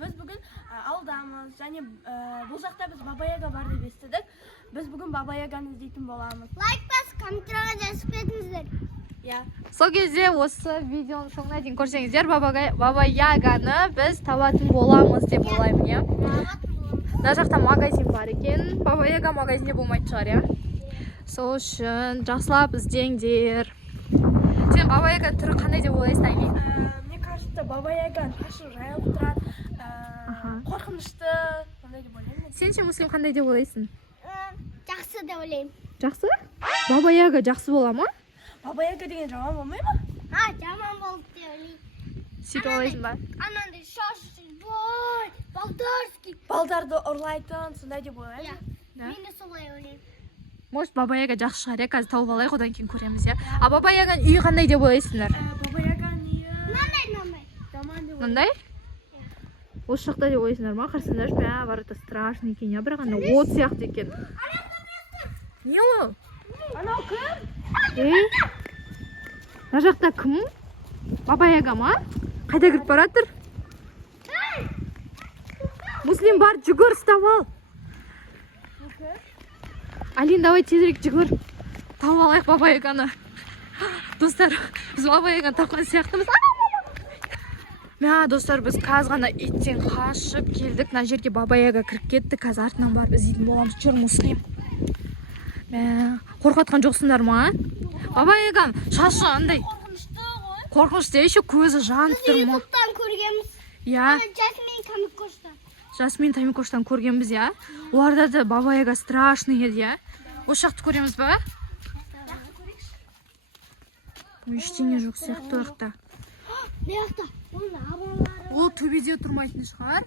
Biz bugün ауылдамыз және бұл жақта біз Баба Яга бар деп естідік. Біз бүгін Баба Яганы іздейтін боламыз. Лайк басып, комментарияға жазып кетіңіздер. Сол кезде осы видеоның соңына дейін көрсеңіздер, Баба Яганы біз табатын боламыз деп ойлаймын, иә. Мына жақта магазин бар екен. Баба Яга магазинде болмайтын шығар, иә. Сол үшін жақсылап іздеңдер. Сен Баба Яга түрі қандай деп ойлайсың, Али? Мне кажется, Баба Яганың шашы жайылып тұрады, қорқынышты, сондай деп ойлаймын. Сен ше, Муслим, қандай деп ойлайсың? Жақсы деп ойлаймын. Жақсы? Баба Яга жақсы бола ма? Баба Яга деген жаман болмай ма? Жаман болды деп ойлаймын. Сөйтіп ойлайсың ба? Анандай шашы, бой, балдарский. Балдарды ұрлайтын, сондай деп ойлаймын. Мен де солай ойлаймын. Может, Баба Яга жақсы шығар, иә, қазір тауып алайық, одан кейін көреміз, иә. А Баба Яганың үйі қандай деп ойлайсыңдар? Баба Яганың үйі Мынандай. жаман деп ойлаймын. Мындай? Осы жақта деп ойлайсыңдар ма? Қарсаңдар, мә, бар, это страшный екен, иә, бірақ ана от сияқты екен. Не ол? Анау кім? Мына жақта кім? Баба Яга ма? Қайда кіріп баратыр? Муслим, бар, жүгір, ұстап ал. Алин, давай тезірек жүгір. Тауып алайық Баба Яганы. Достар, біз Баба Яганы тапқан сияқтымыз. Мә, достар, біз қазір ғана иттен қашып келдік. Мына жерге Баба Яга кіріп кетті. Қазір артынан барып іздейтін боламыз. Жүр, Муслим. Мә, қорқатқан жоқсыңдар ма? Баба Ягам, шашы андай. Қорқынышты ғой. Қорқынышты, еще көзі жанып тұр ма? Ютубтан көргенбіз. Я, Жасмин Камикоштан. Жасмин Тамикоштан көргенбіз, я. Оларда да Баба Яга страшный еді, я. Осы жақты көреміз ба? Ештеңе жоқ сияқты ояқта. Маяқта, оның абылары. Ол төбеде тұрмайтын шығар.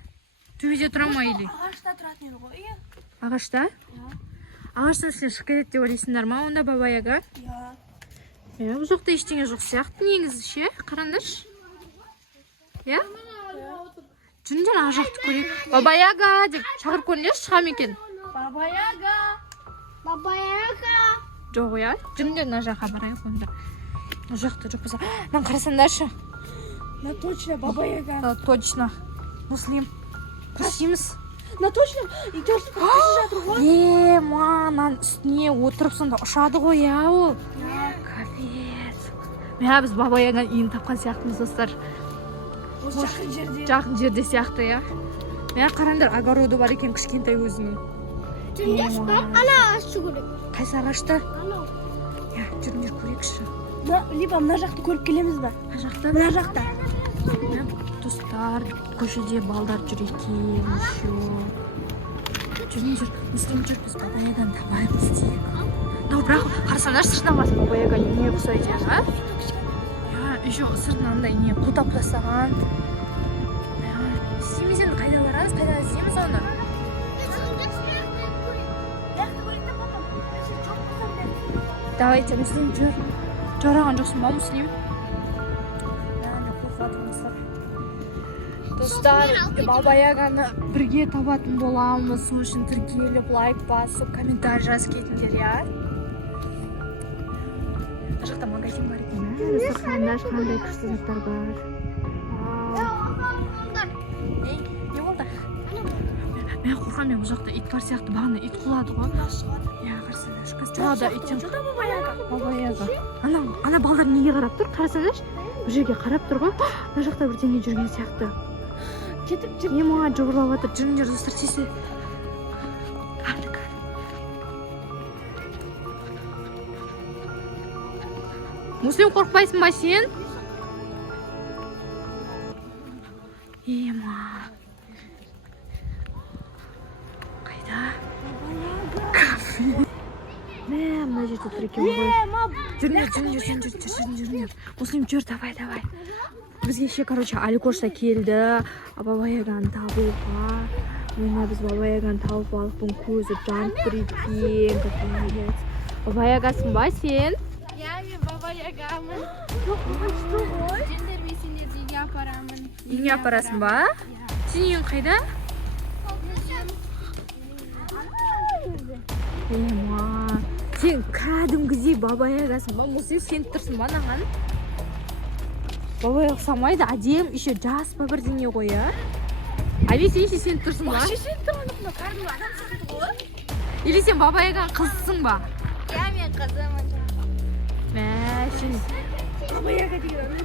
Төбеде тұра ма или? Ағашта тұратын еді ғой. Ағашта? Ағаштың үстіне шығып кетеді деп ойлайсыңдар ма онда Баба Яга? Иә. Бұл жақта ештеңе жоқ сияқты негізі ше, қараңдаршы. Иә? Жүріңдер ақ жақты көрейік. Баба Яга деп шақырып көріңдерші, шығам екен. Баба Яга. Баба Яга. Жоқ, иә? Жүріңдер мына жаққа барайық онда. Бұл жақта жоқ болса. Мына қарасаңдаршы. На точно Баба Яга. Точно. Муслим. Көшеміз. На точно идешь жатыр ғой. Мананың үстіне отырып сонда ұшады ғой, иә ол. Капец. Мә, біз Баба Яганың үйін тапқан сияқтымыз, достар. Осы жақын жерде. Жақын жерде сияқты, иә. Мә, қараңдар, огороды бар екен кішкентай өзінің. Жүріңдерші бар, ана ағашты көрек. Қайсы ағашты? Анау. Иә, жүріңдер көрейікші. Либо мына жақты көріп келеміз ба? Мына жақта? Мына жақта. Мә, достар, көшеде балдар жүр екен, еще. Жүріңдер, Муслим, жүр, біз Баба Яганы табаймыз дейік. Но бірақ қарасаңдар, сыртынан басып Баба Яга не ұқсайды, иә? Я, еще сыртынан андай не құлтап тастаған. Істейміз енді, қайда барамыз, қайда іздейміз оны? Давайте, Муслим, жүр. Жараған жоқсың ба, Муслим? Достар, Баба Яганы бірге табатын боламыз. Сол үшін тіркеліп, лайк басып, комментарий жазып кетіңдер, иә? Мына жақта магазин бар екен, ә? Қандай күшті заттар бар. Не болды? Мен қорқам, мен бұл жақта ит бар сияқты, бағана ит құлады ғой. Иә, қарасаңдаршы, қалада иттен. Баба Яга. Ана балдар неге қарап тұр? Қарасаңдаршы, бұл жерге қарап тұр ғой. Мына жақта бірдеңе жүрген сияқты. Кетіп жүр. Маған жыбырлап жатыр. Жүріңдер, достар, тез. Муслим, қорқпайсың ба сен? Қайда? Мына жерде тұр екен ғой. Жүріңдер. Муслим, жүр, давай. Бізге ше, короче, Аликошта келді. Баба Яганы табуға. Мына біз Баба Яганы тауып алыппын, көзі жанып тұр екен. Капец. Баба Ягасың ба сен? Я мен Баба Ягамын. Қорқынышты ғой. Жендермесеңдерді үйге апарамын. Үйіңе апарасың ба? Сен үйің қайда? Сен кәдімгідей Баба Ягасың ба? Муслим, сен тұрсың ба наған? Баба Яга ұқсамайды, әдем, еще жас па бірдеңе ғой, а? Али сен ше сеніп тұрсың ба? Шешен тұрғанымда кәдімгі адам сияқты ғой. Или сен Баба Яган қызысың ба? Иә, мен қызымын. Мә, сен Баба Яга деген ана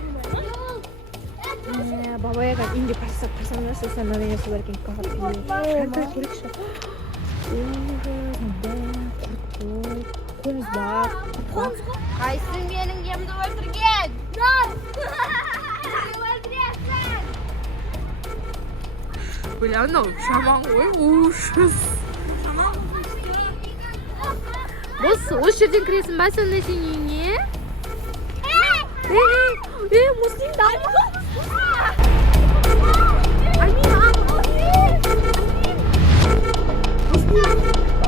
Баба Яган үйінде парсамда сосын мынандай нәрсе бар екен көрейікші. Қоңыз бар. Қайсың менің емді өлтірген? Өлтіресің! Бля, анау жаман ғой, ужас. Осы жерден кіресің ба сонда сен үйіне? Муслим дамы.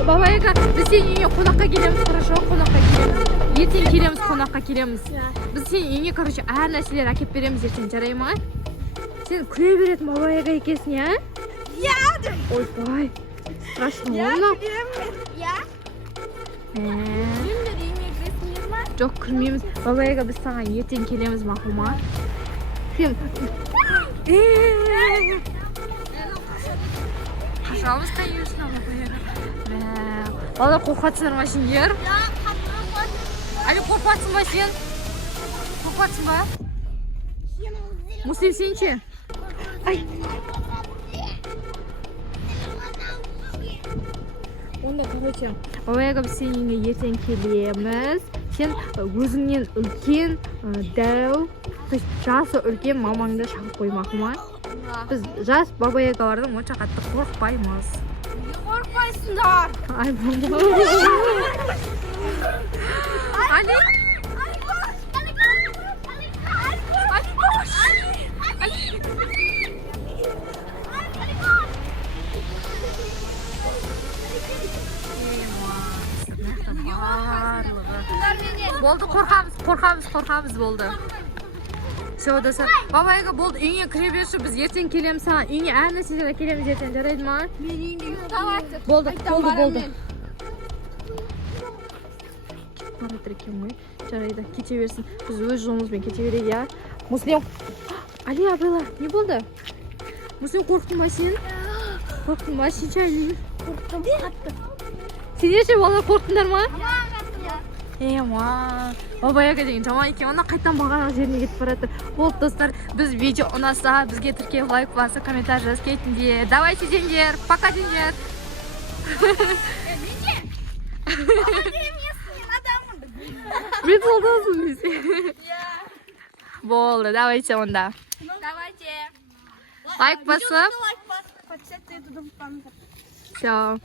Баба Яга, біз сен үйіне қонаққа келеміз, хорошо, қонаққа келеміз. Ертең келеміз, қонаққа келеміз. Біз сен үйіне, короче, әр нәрселер әкеп береміз ертең, жарай ма? Сен күле беретін Баба Яга екесің, я? Ойбай, страшно оны. Иә? Мен де үйіме кіресіңдер ма? Жоқ, кірмейміз. Баба Яга, біз саған ертең келеміз, мақұл ма? Сен қашамыз, конечно, Баба Яга. Балалар қорқатсыңдар ма сендер? Али, қорқатсың ба сен? Қорқатсың ба? Муслим, сен ше? Ай. Онда, короче, Баба Яга, біз сен үйіңе ертең келеміз. Сен өзіңнен үлкен, дәу, жасы үлкен мамаңды шағып қоймақ ма? Біз жас Баба Ягалардан онша қатты қорықпаймыз. Қорқпайсыңдар! Ай, бомба. Али? Болды, қорқамыз болды. Все, достар. Баба Яга, болды, үйіңе кіре берші, біз ертең келеміз саған. Үйіңе әр нәрселер келеміз ертең, жарайды ма? Мен үйінде ұйықтап жатыр. Болды. Баратыр екен ғой, жарайды, кете берсін. Біз өз жолымызбен кете берейік, я? Муслим, Али, абайла, не болды? Муслим, қорқтың ба сен? Қорқтың ба, сен ше, Али? Қорықтым, қатты. Сендер ше, балалар қорқтыңдар ма? Ма, Баба Яга деген жаман екен, ona қайтан бағанағы жеріне кетіп баратыр. Болды, достар, біз видео ұнаса, бізге тіркеп лайк басып, комментарий жазып кетіңдер. Давайте деңдер, пока деңдер. Мен болдасың десе. Болды, давайте онда. Давайте. Лайк басып. Подписаться етуді ұмытпаңыздар. Все.